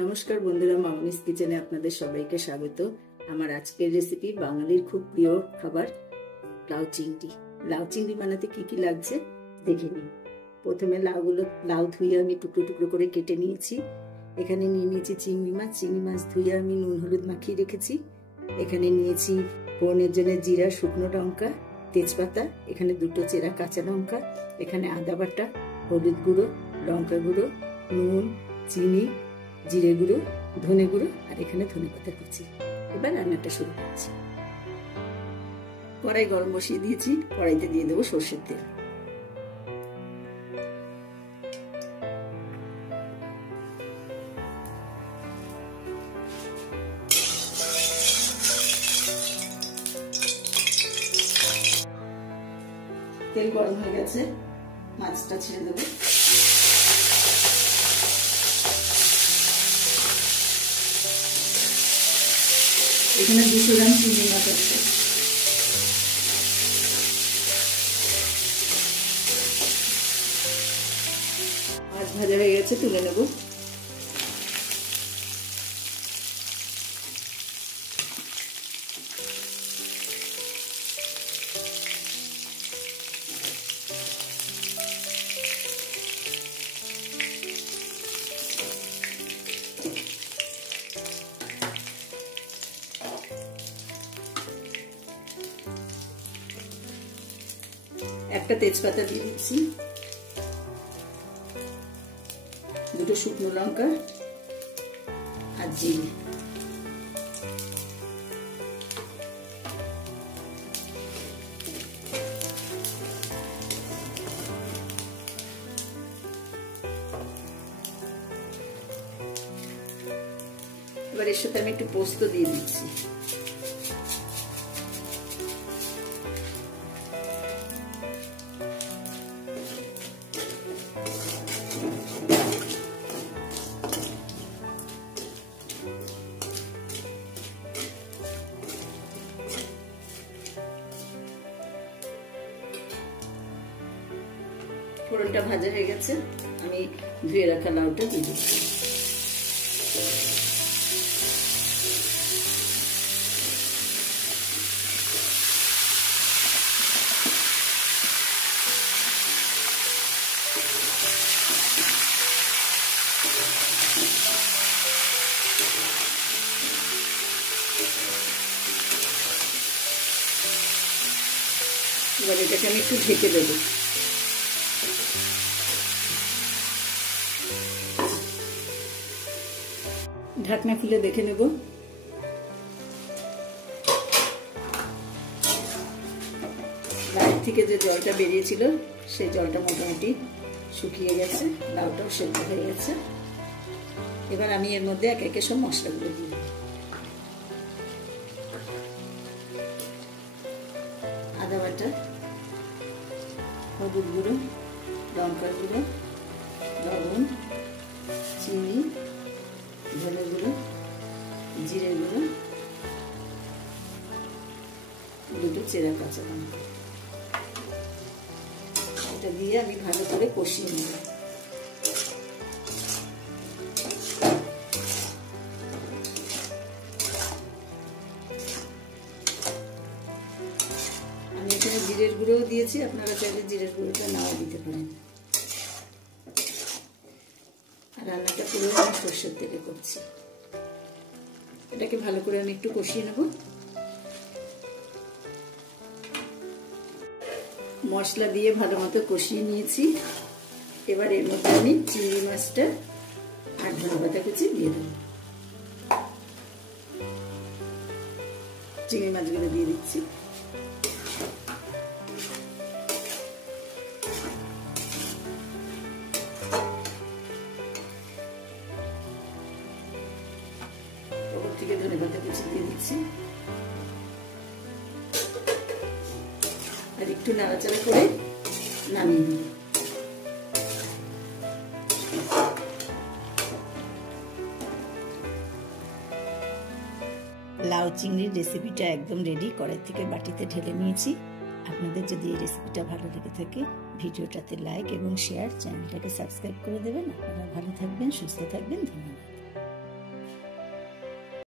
নমস্কার বন্ধুরা, মামনিস কিচেনে আপনাদের সবাইকে স্বাগত। আমার আজকের রেসিপি বাঙালির খুব প্রিয় খাবার লাউ চিংড়ি। লাউ চিংড়ি বানাতে কি কি লাগছে দেখে নিন। প্রথমে লাউ ধুয়ে আমি টুকরো টুকরো করে কেটে নিয়েছি। এখানে নিয়ে নিয়েছি চিংড়ি মাছ ধুয়ে আমি নুন হলুদ মাখিয়ে রেখেছি। এখানে নিয়েছি ফোড়নের জন্য জিরা, শুকনো লঙ্কা, তেজপাতা, এখানে দুটো চেরা কাঁচা লঙ্কা, এখানে আদা বাটা, হলুদ গুঁড়ো, লঙ্কা গুঁড়ো, নুন, চিনি, জিরে গুঁড়ো, ধনে গুঁড়ো, আর এখানে ধনে পাতা কুচি। এবার রান্নাটা শুরু করছি। কড়াই গরম বসিয়ে দিয়েছি, কড়াইতে দিয়ে দেবো সর্ষের তেল। তেল গরম হয়ে গেছে, মাছটা ছেড়ে দেবো। এখানে 200 গ্রাম চিংড়ি মাছ আছে। মাছ ভাজা হয়ে গেছে, তুলে নেব। একটা তেজপাতা দিয়ে দিচ্ছি, দুটো শুকনো লঙ্কা আর জিরে। এবার এর সাথে আমি একটু পোস্ত দিয়ে দিচ্ছি। ফোড়নটা ভাজা হয়ে গেছে, আমি ধুয়ে রাখা লাউটা দিয়ে দিচ্ছি। এবার এটাকে আমি একটু ঢেকে দেবো। ঢাকনা খুলে দেখে নেব। লাউ থেকে যে জলটা বেরিয়েছিল সেই জলটা মোটামুটি শুকিয়ে গেছে, লাউটাও সেদ্ধ হয়ে গেছে। এবার আমি এর মধ্যে একে একে সব মশলাগুলো দিই। আদা বাটা, হলুদ গুঁড়ো, লঙ্কা গুঁড়ো, লবণ, চিনি, ধনে গুঁড়ো, জিরে গুঁড়ো, দুটো চেরা কাঁচা লঙ্কা। এটা দিয়ে আমি ভালো করে কষিয়ে নেব। আমি এখানে জিরের গুঁড়োও দিয়েছি, আপনারা চাইলে জিরের গুঁড়োটা নাও দিতে পারেন। রান্নাটা পুরো আমি সর্ষের তেলে করছি। এটাকে ভালো করে আমি একটু কষিয়ে নেব। মশলা দিয়ে ভালো মতো কষিয়ে নিয়েছি। এবার এর মধ্যে আমি চিংড়ি মাছটা আর ধনে পাতা কুচি দিয়ে দেব। চিংড়ি মাছগুলো দিয়ে দিচ্ছি। থেকে ধনে পাতা কুচি দিয়ে দিচ্ছি আর একটু নাড়াচাড়া করে নামিয়ে নেব। লাউ চিংড়ির রেসিপিটা একদম রেডি। কড়াই থেকে বাটিতে ঢেলে নিয়েছি। আপনাদের যদি এই রেসিপিটা ভালো লেগে থাকে ভিডিওটাতে লাইক এবং শেয়ার, চ্যানেলটাকে সাবস্ক্রাইব করে দেবেন। আপনারা ভালো থাকবেন, সুস্থ থাকবেন। ধন্যবাদ।